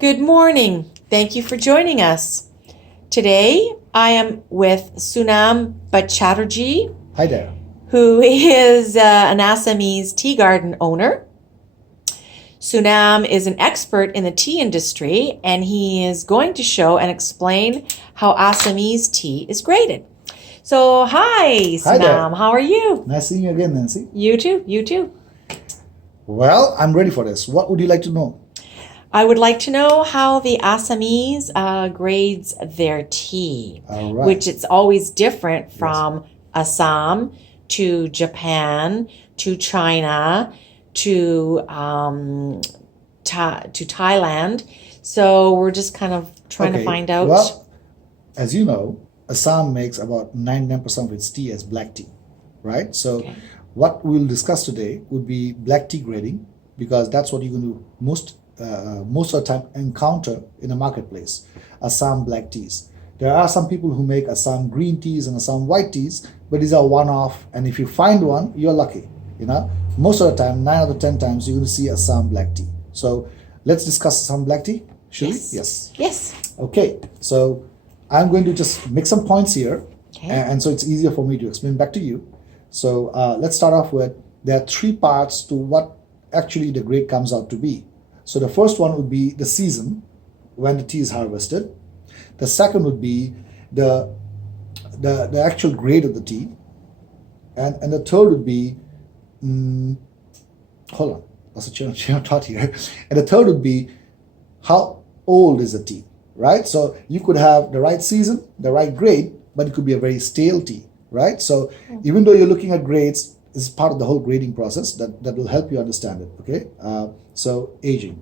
Good morning. Thank you for joining us. Today I am with Saunam Chatterjee, Hi there. who is an Assamese tea garden owner. Saunam is an expert in the tea industry, and he is going to show and explain how Assamese tea is graded. So, hi, Hi there. Saunam. How are you? Nice seeing you again, Nancy. You too. You too. Well, I'm ready for this. What would you like to know? I would like to know how the Assamese grades their tea, All right. which it's always different from Assam to Japan to China to Thailand. So we're just kind of trying to find out. Well, as you know, Assam makes about 99% of its tea as black tea, right? So what we'll discuss today would be black tea grading, because that's what you're going to most of the time encounter in the marketplace, Assam black teas. There are some people who make Assam green teas and Assam white teas, but these are one-off, and if you find one, you're lucky. Most of the time, 9 out of 10 times, you're going to see Assam black tea. So let's discuss Assam black tea, shall we? Yes. Okay, so I'm going to just make some points here, Okay. and so it's easier for me to explain back to you. So let's start off with, there are 3 parts to what actually the grade comes out to be. So the first one would be the season when the tea is harvested. The second would be the actual grade of the tea, and the third would be hold on, that's a chain of thought here. And the third would be how old is the tea, right? So you could have the right season, the right grade, but it could be a very stale tea, right? So even though you're looking at grades, it's part of the whole grading process that will help you understand it. Okay, so aging.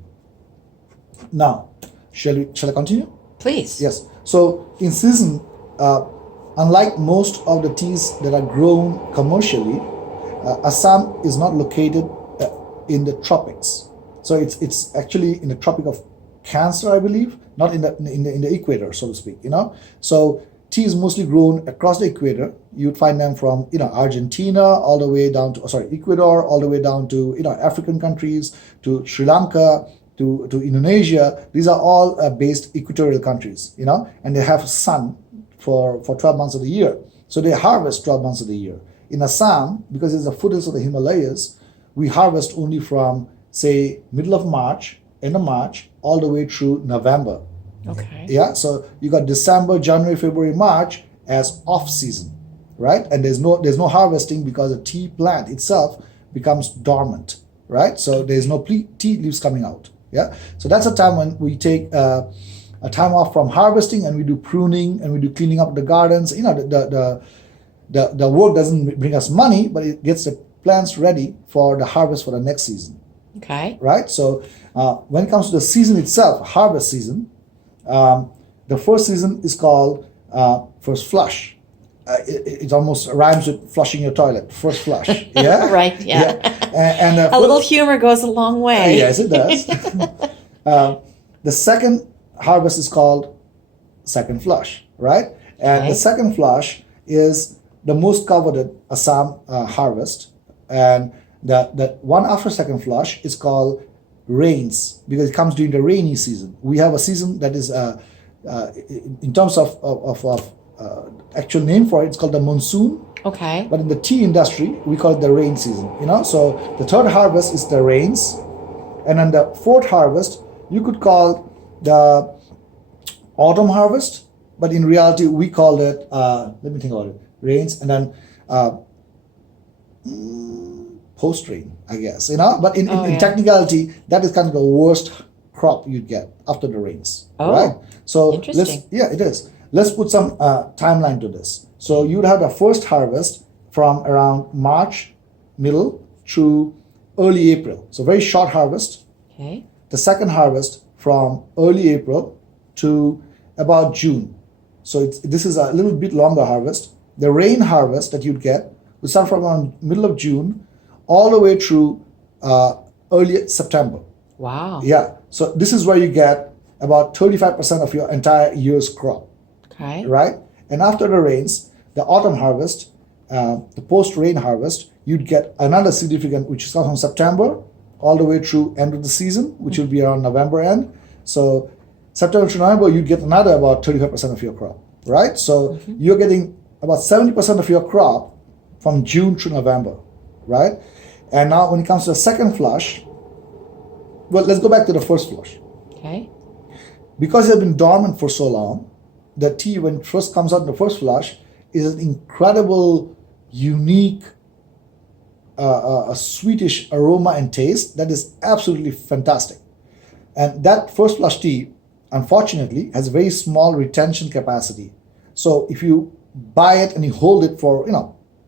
Now, shall I continue? Please. Yes. So in season, unlike most of the teas that are grown commercially, Assam is not located in the tropics. So it's actually in the Tropic of Cancer, I believe, not in the equator, so to speak. So tea is mostly grown across the equator. You'd find them from Argentina all the way down to Ecuador, all the way down to African countries, to Sri Lanka, to Indonesia. These are all based equatorial countries, and they have sun for 12 months of the year. So they harvest 12 months of the year. In Assam, because it's the foothills of the Himalayas, we harvest only from, say, middle of March, end of March, all the way through November. Okay. Yeah, so you got December, January, February, March as off season, right? And there's no harvesting because the tea plant itself becomes dormant, right? So there's no tea leaves coming out. Yeah, so that's a time when we take a time off from harvesting, and we do pruning, and we do cleaning up the gardens. The work doesn't bring us money, but it gets the plants ready for the harvest for the next season. Okay. Right. So when it comes to the season itself, harvest season, the first season is called first flush. It almost rhymes with flushing your toilet. First flush. Yeah. Right. Yeah. And a little humor goes a long way. Yes, it does. The second harvest is called second flush, right? And the second flush is the most coveted Assam harvest, and the one after second flush is called rains, because it comes during the rainy season. We have a season that is in terms of actual name for it, it's called the monsoon. Okay. But in the tea industry, we call it the rain season. So the third harvest is the rains, and then the fourth harvest you could call the autumn harvest, but in reality we call it let me think about it, rains, and then post rain, I guess. But in technicality, that is kind of the worst crop you'd get after the rains. Right? So interesting. It is. Let's put some timeline to this. So you'd have the first harvest from around March middle through early April. So very short harvest. Okay. The second harvest from early April to about June. So this is a little bit longer harvest. The rain harvest that you'd get would start from around middle of June all the way through early September. Wow. Yeah. So this is where you get about 35% of your entire year's crop. Okay. Right? And after the rains, the autumn harvest, the post-rain harvest, you'd get another significant, which starts from September all the way through end of the season, which will be around November end. So September to November, you get another about 35% of your crop, right? So you're getting about 70% of your crop from June to November, right? And now when it comes to the second flush, well, let's go back to the first flush. Okay. Because it has been dormant for so long, the tea, when it first comes out in the first flush, is an incredible, unique, a sweetish aroma and taste that is absolutely fantastic. And that first flush tea, unfortunately, has a very small retention capacity. So if you buy it and you hold it for,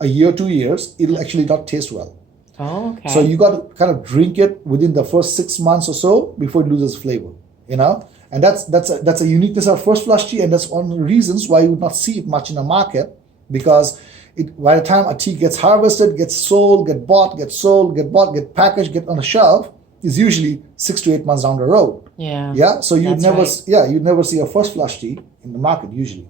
a year, 2 years, it'll actually not taste well. Oh, okay. So you got to kind of drink it within the first 6 months or so before it loses flavor, And that's a uniqueness of first flush tea, and that's one of the reasons why you would not see it much in the market, because by the time a tea gets harvested, gets sold, get bought, get sold, get bought, get packaged, get on a shelf, is usually 6 to 8 months down the road. Yeah. Yeah. So you'd that's never, right. you'd never see a first flush tea in the market usually.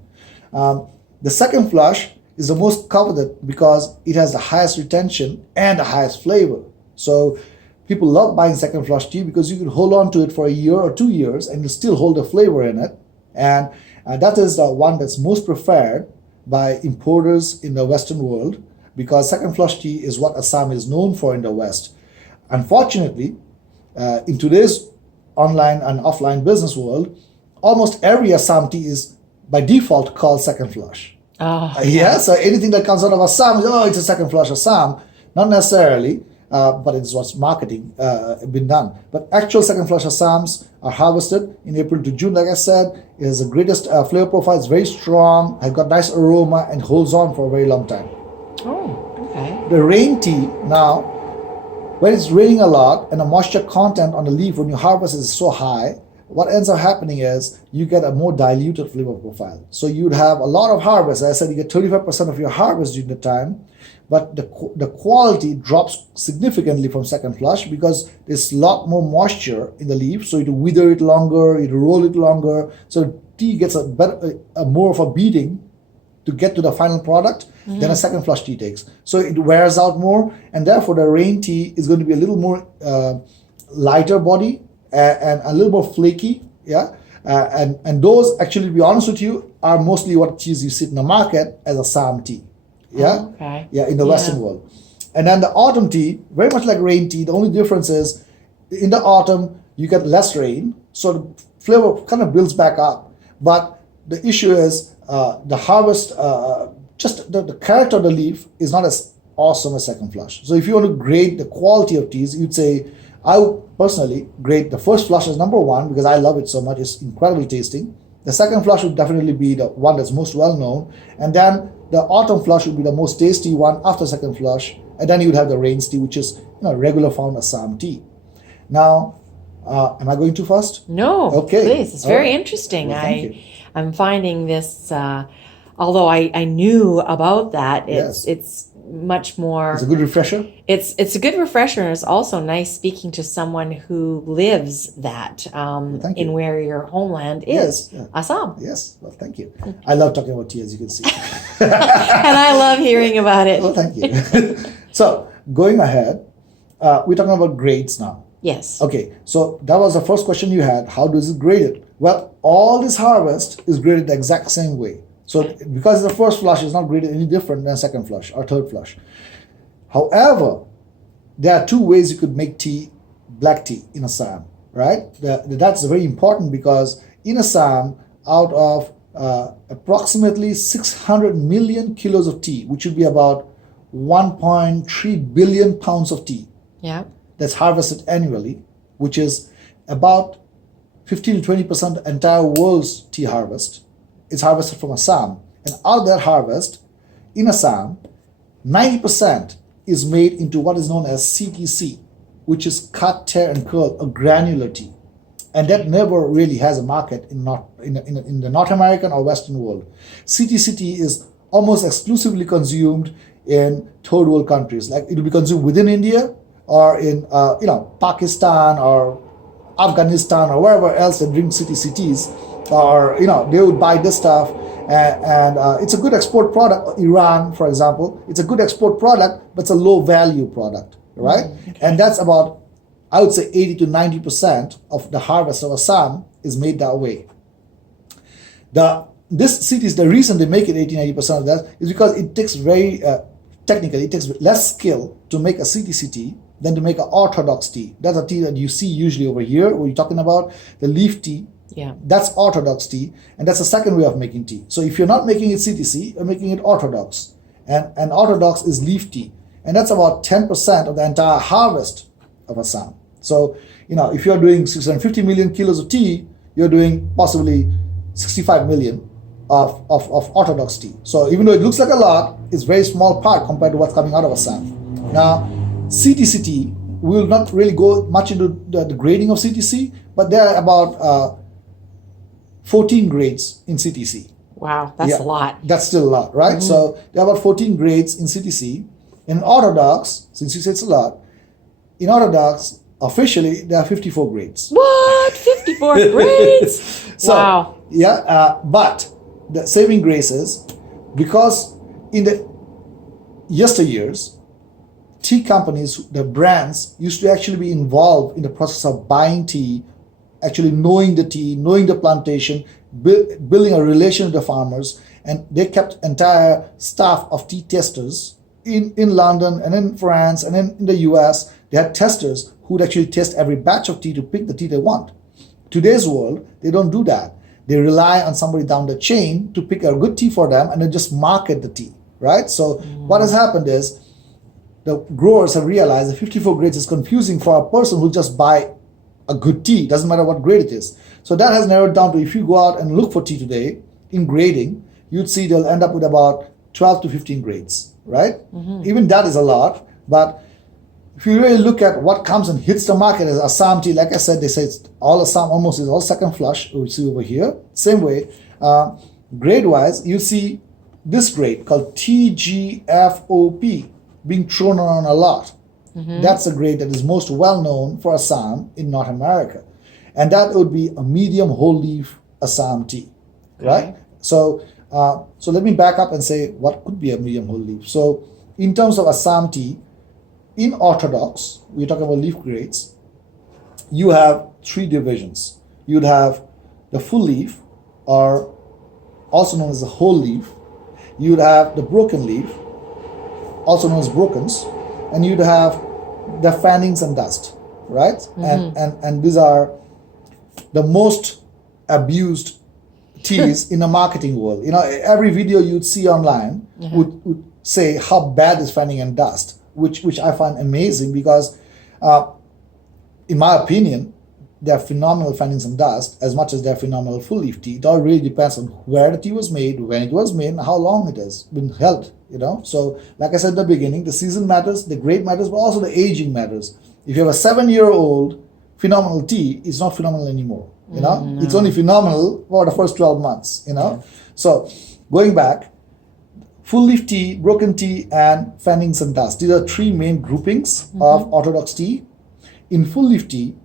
The second flush is the most coveted because it has the highest retention and the highest flavor. So people love buying second flush tea because you can hold on to it for a year or 2 years and you still hold the flavor in it. And that is the one that's most preferred by importers in the Western world, because second flush tea is what Assam is known for in the West. Unfortunately, in today's online and offline business world, almost every Assam tea is by default called second flush. Oh, Yeah, so anything that comes out of Assam is, it's a second flush Assam. Not necessarily, but it's what's marketing been done. But actual second flush Assams are harvested in April to June. Like I said, it has the greatest flavor profile. It's very strong, has got nice aroma, and holds on for a very long time. Oh, okay. The rain tea now, when it's raining a lot and the moisture content on the leaf when you harvest is so high, what ends up happening is you get a more diluted flavor profile. So you'd have a lot of harvest. As I said, you get 35% of your harvest during the time, but the quality drops significantly from second flush because there's a lot more moisture in the leaf. So you wither it longer, you roll it longer. So tea gets a more of a beating to get to the final product than a second flush tea takes. So it wears out more, and therefore the rain tea is going to be a little more lighter body and a little more flaky, and those, actually, to be honest with you, are mostly what teas you see in the market as Assam tea, Oh, okay. in the Western world. And then the autumn tea, very much like rain tea, the only difference is in the autumn you get less rain, so the flavor kind of builds back up. But the issue is the harvest, just the character of the leaf is not as awesome as second flush. So if you want to grade the quality of teas, you'd say, I would personally grade the first flush as number one because I love it so much. It's incredibly tasting. The second flush would definitely be the one that's most well known. And then the autumn flush would be the most tasty one after second flush. And then you would have the rain tea, which is regular found Assam tea. Now, am I going too fast? No, Okay. please. It's All very right. interesting. Well, thank you. I'm finding this, although I knew about that, Yes. it's much more. It's a good refresher. It's a good refresher, and it's also nice speaking to someone who lives that thank you. in where your homeland Yes, is, yeah. Assam. Yes. Well, thank you. I love talking about tea, as you can see. And I love hearing about it. Well, thank you. So, going ahead, we're talking about grades now. Yes. Okay, so that was the first question you had. How does it grade it? Well, all this harvest is graded the exact same way. So because the first flush is not graded any different than second flush or third flush. However, there are two ways you could make tea, black tea in Assam, right? That's very important because in Assam, out of approximately 600 million kilos of tea, which would be about 1.3 billion pounds of tea, Yeah. that's harvested annually, which is about 15 to 20% of the entire world's tea harvest. It's harvested from Assam. And out of that harvest, in Assam, 90% is made into what is known as CTC, which is cut, tear, and curl, a granular tea. And that never really has a market in the North American or Western world. CTC tea is almost exclusively consumed in third world countries. Like it will be consumed within India, or in Pakistan or Afghanistan or wherever else they drink CTC teas, or they would buy this stuff, and it's a good export product. Iran, for example, it's a good export product, but it's a low value product, right? Okay. And that's about, I would say, 80 to 90% of the harvest of Assam is made that way. The reason they make it 80-90% of that is because it takes very technically, it takes less skill to make a CTC tea than to make an orthodox tea. That's a tea that you see usually over here, where you're talking about the leaf tea. Yeah. That's orthodox tea, and that's the second way of making tea. So if you're not making it CTC, you're making it orthodox. And orthodox is leaf tea. And that's about 10% of the entire harvest of Assam. So, if you're doing 650 million kilos of tea, you're doing possibly 65 million of orthodox tea. So even though it looks like a lot, it's a very small part compared to what's coming out of Assam. Now, CTC tea, we will not really go much into the grading of CTC, but there are about 14 grades in CTC. Wow, that's a lot. That's still a lot, right? Mm-hmm. So there are about 14 grades in CTC. In orthodox, since you say it's a lot, in orthodox, officially, there are 54 grades. What? 54 grades? So, wow. Yeah, but the saving grace is because in the yesteryears, tea companies, the brands, used to actually be involved in the process of buying tea, actually knowing the tea, knowing the plantation, building a relation with the farmers, and they kept entire staff of tea testers in London and in France and in the US. They had testers who would actually test every batch of tea to pick the tea they want. Today's world, they don't do that. They rely on somebody down the chain to pick a good tea for them and then just market the tea, right? So what has happened is the growers have realized that 54 grades is confusing for a person who just buy a good tea. Doesn't matter what grade it is. So that has narrowed down to, if you go out and look for tea today in grading, you'd see they'll end up with about 12 to 15 grades, right? Mm-hmm. Even that is a lot. But if you really look at what comes and hits the market as Assam tea, like I said, they say it's all Assam, almost is all second flush, we see over here. Same way, grade-wise, you see this grade called TGFOP being thrown around a lot. Mm-hmm. That's a grade that is most well known for Assam in North America. And that would be a medium whole leaf Assam tea, right? So let me back up and say what could be a medium whole leaf. So in terms of Assam tea, in orthodox, we're talking about leaf grades, you have three divisions. You'd have the full leaf, or also known as the whole leaf. You'd have the broken leaf, also known as brokens, and you'd have the fannings and dust, right? Mm-hmm. And these are the most abused teas in the marketing world. Every video you'd see online would say how bad is fanning and dust, which I find amazing because, in my opinion, they're phenomenal fannings and dust as much as they're phenomenal full leaf tea. It all really depends on where the tea was made, when it was made, and how long it has been held. So like I said at the beginning, the season matters, the grade matters, but also the aging matters. If you have a 7-year-old phenomenal tea, it's not phenomenal anymore. No. It's only phenomenal for the first 12 months. Yeah. So going back, full leaf tea, broken tea, and fannings and dust. These are three main groupings of orthodox tea. In full leaf tea,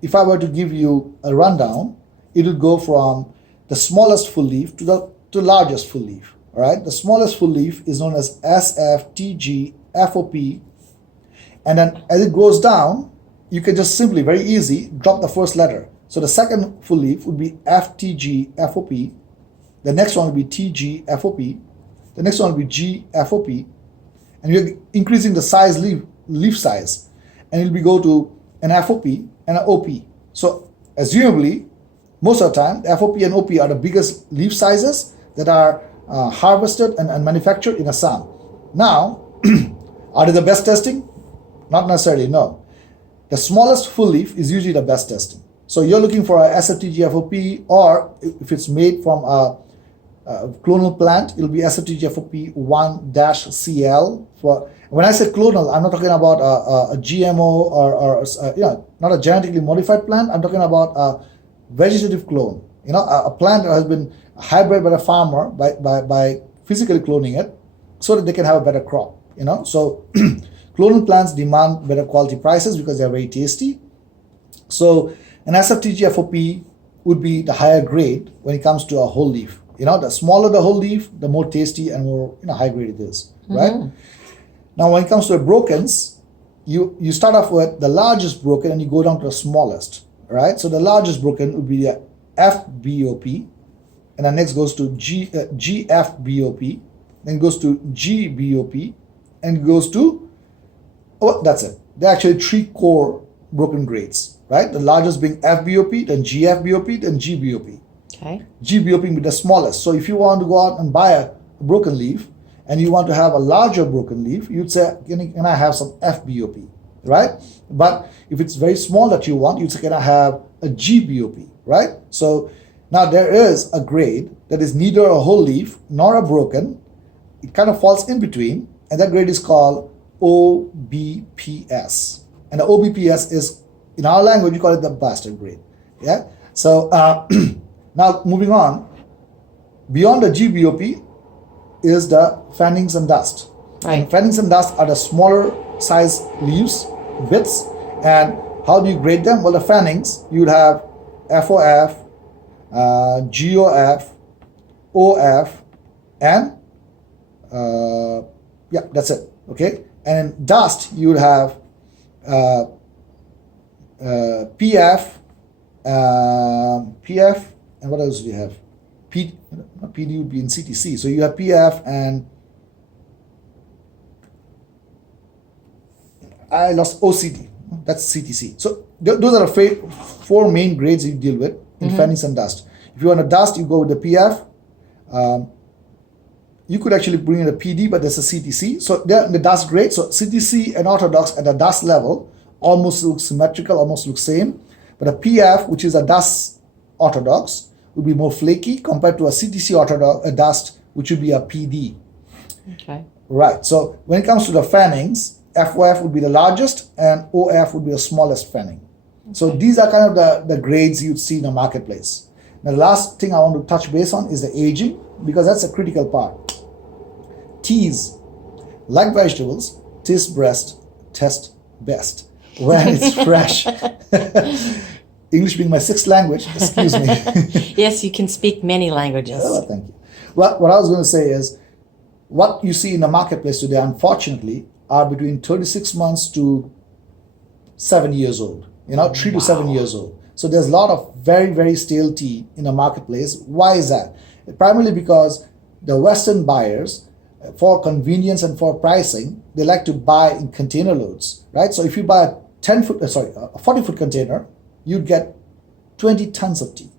if I were to give you a rundown, it would go from the smallest full leaf to the largest full leaf. All right, the smallest full leaf is known as SFTG FOP, and then as it goes down, you can just simply, very easy, drop the first letter. So the second full leaf would be FTG FOP, the next one would be TG FOP, the next one would be G FOP, and you're increasing the size leaf size, and it'll be go to an FOP and an OP. So assumably, most of the time, the FOP and OP are the biggest leaf sizes that are harvested and manufactured in Assam. Now, are they the best testing? Not necessarily, no. The smallest full leaf is usually the best testing. So you're looking for a SFTG FOP, or if it's made from a clonal plant, it'll be SFTG FOP 1-CL. When I say clonal, I'm not talking about a GMO or not a genetically modified plant. I'm talking about a vegetative clone. A plant that has been hybrid by the farmer by physically cloning it so that they can have a better crop. So clonal plants demand better quality prices because they are very tasty. So an SFTG FOP would be the higher grade when it comes to a whole leaf. The smaller the whole leaf, the more tasty and more high grade it is, right? Now, when it comes to the brokens, you start off with the largest broken and you go down to the smallest, right? So the largest broken would be the FBOP, and then next goes to GFBOP, then goes to GBOP, and goes to, oh, that's it. There are actually three core broken grades, right? The largest being FBOP, then GFBOP, then GBOP. Okay. GBOP being the smallest. So if you want to go out and buy a broken leaf and you want to have a larger broken leaf, you'd say, can I have some FBOP, right? But if it's very small that you want, you'd say, can I have a GBOP, right? So now there is a grade that is neither a whole leaf nor a broken. It kind of falls in between, and that grade is called OBPS. And the OBPS is, in our language, we call it the bastard grade. Yeah. So now moving on, beyond the GBOP is the fannings and dust. Right. And fannings and dust are the smaller size leaves, bits. And how do you grade them? Well, the fannings, you would have FOF, GOF, OF, and yeah, that's it. Okay. And in dust, you would have PF, PF, and what else do you have? PD would be in CTC. So you have PF and I lost OCD. That's CTC. So those are the four main grades you deal with in fannings and dust. If you want a dust, you go with the PF. You could actually bring in a PD, but there's a CTC. So they're in the dust grade. So CTC and orthodox at the dust level almost look symmetrical, almost look same. But a PF, which is a dust orthodox, would be more flaky compared to a CTC orthodox, a dust, which would be a PD. Okay. Right. So when it comes to the fannings, FOF would be the largest and OF would be the smallest fanning. Okay. So these are kind of the grades you'd see in the marketplace. Now the last thing I want to touch base on is the aging, because that's a critical part. Teas, like vegetables, taste best when it's fresh. English being my sixth language, excuse me. Yes, you can speak many languages. Oh, thank you. Well, what I was going to say is, what you see in the marketplace today, unfortunately, are between 36 months to 7 years old. 3 to 7 years old. So there's a lot of very, very stale tea in the marketplace. Why is that? Primarily because the Western buyers, for convenience and for pricing, they like to buy in container loads, right? So if you buy a 40-foot container, you'd get 20 tons of tea,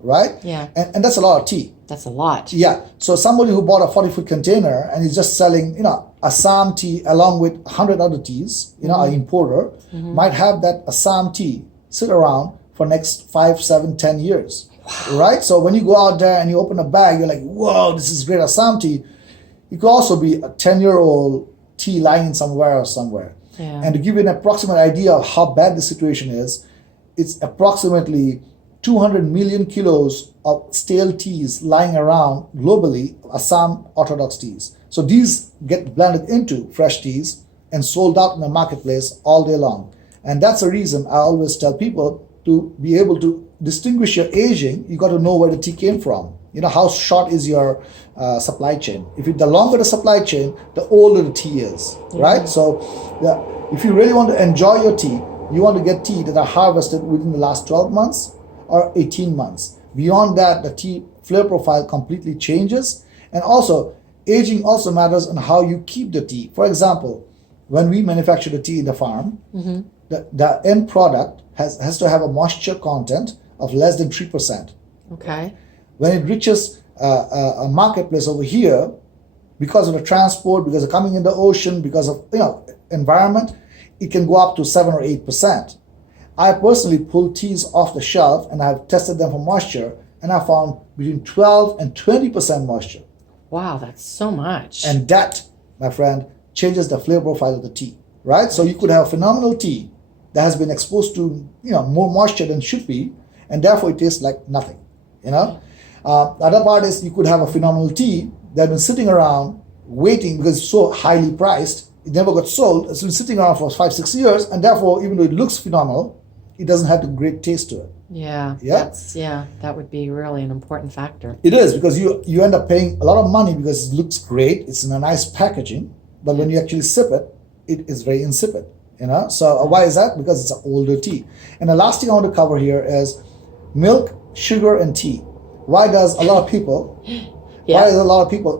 right? Yeah. And that's a lot of tea. That's a lot. Yeah. So somebody who bought a 40-foot container and is just selling, Assam tea along with 100 other teas, an importer, might have that Assam tea sit around for next 5, 7, 10 years, right? So when you go out there and you open a bag, you're like, whoa, this is great Assam tea. It could also be a 10-year-old tea lying somewhere. Yeah. And to give you an approximate idea of how bad the situation is, it's approximately 200 million kilos of stale teas lying around globally, Assam orthodox teas. So these get blended into fresh teas and sold out in the marketplace all day long. And that's the reason I always tell people, to be able to distinguish your aging, you got to know where the tea came from. How short is your supply chain. The longer the supply chain, the older the tea is, right? So if you really want to enjoy your tea, you want to get tea that are harvested within the last 12 months or 18 months. Beyond that, the tea flavor profile completely changes. And also, aging also matters on how you keep the tea. For example, when we manufacture the tea in the farm, the end product has to have a moisture content of less than 3%. Okay. When it reaches a marketplace over here, because of the transport, because of coming in the ocean, because of environment, it can go up to 7 or 8%. I personally pull teas off the shelf and I've tested them for moisture, and I found between 12 and 20% moisture. Wow, that's so much. And that, my friend, changes the flavor profile of the tea, right? So you could have phenomenal tea that has been exposed to more moisture than should be, and therefore it tastes like nothing. The other part is you could have a phenomenal tea that has been sitting around waiting because it's so highly priced. It never got sold. It's been sitting around for 5, 6 years, and therefore, even though it looks phenomenal, it doesn't have a great taste to it. Yeah. That would be really an important factor. It is, because you end up paying a lot of money because it looks great. It's in a nice packaging, but when you actually sip it, it is very insipid. So why is that? Because it's an older tea. And the last thing I want to cover here is milk sugar and tea. Why does a lot of people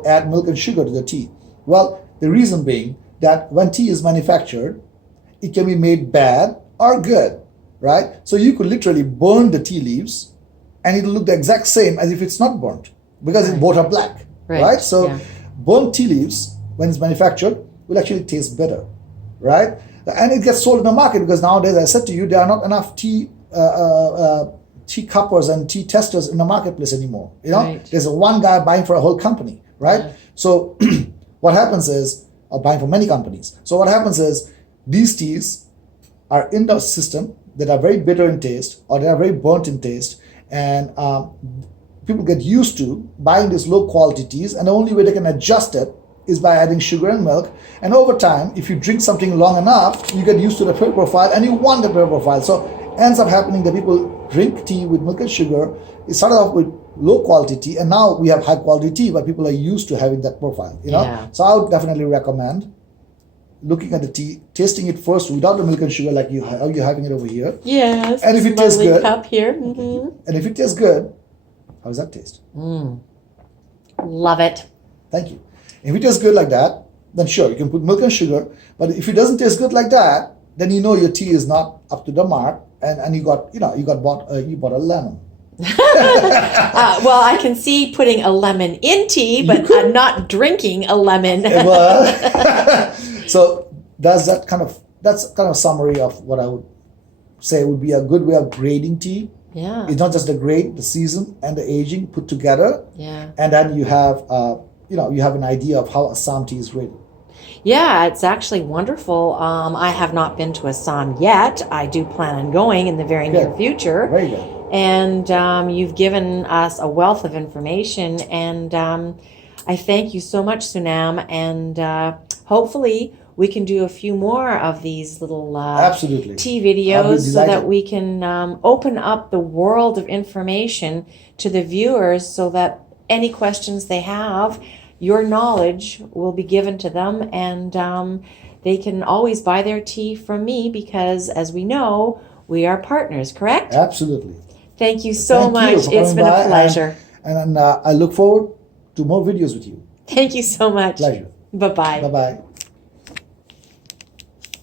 add milk and sugar to the tea? Well, the reason being that when tea is manufactured, it can be made bad or good, right? So you could literally burn the tea leaves and it'll look the exact same as if it's not burnt because both are black, right? So burnt tea leaves, when it's manufactured, will actually taste better, right? And it gets sold in the market because nowadays, as I said to you, there are not enough tea cuppers and tea testers in the marketplace anymore. You know, there's one guy buying for a whole company, right? Yeah. So what happens is, or buying for many companies. So what happens is, these teas are in the system that are very bitter in taste or they are very burnt in taste, and people get used to buying these low quality teas, and the only way they can adjust it is by adding sugar and milk. And over time, if you drink something long enough, you get used to the flavor profile and you want the flavor profile. So ends up happening that people drink tea with milk and sugar. It started off with low quality tea, and now we have high quality tea, but people are used to having that profile, you know? Yeah. So I would definitely recommend looking at the tea, tasting it first without the milk and sugar, like how you're having it over here. Yes. And if it tastes good, cup here. Mm-hmm. And if it tastes good, how does that taste? Love it. Thank you. If it tastes good like that, then sure, you can put milk and sugar. But if it doesn't taste good like that, then you know your tea is not up to the mark, and you bought a lemon. Well, I can see putting a lemon in tea, but I'm not drinking a lemon. So that's kind of a summary of what I would say would be a good way of grading tea. Yeah. It's not just the grade, the season, and the aging put together. Yeah. And then you have you have an idea of how Assam tea is rated. Yeah, it's actually wonderful. I have not been to Assam yet. I do plan on going in the very near future. Very good. And you've given us a wealth of information, and I thank you so much, Saunam. And hopefully we can do a few more of these little Absolutely. tea videos so that we can open up the world of information to the viewers, so that any questions they have, your knowledge will be given to them, and they can always buy their tea from me because, as we know, we are partners, correct? Absolutely. Thank you so much. It's been a pleasure. And I look forward to more videos with you. Thank you so much. Pleasure. Bye-bye. Bye-bye.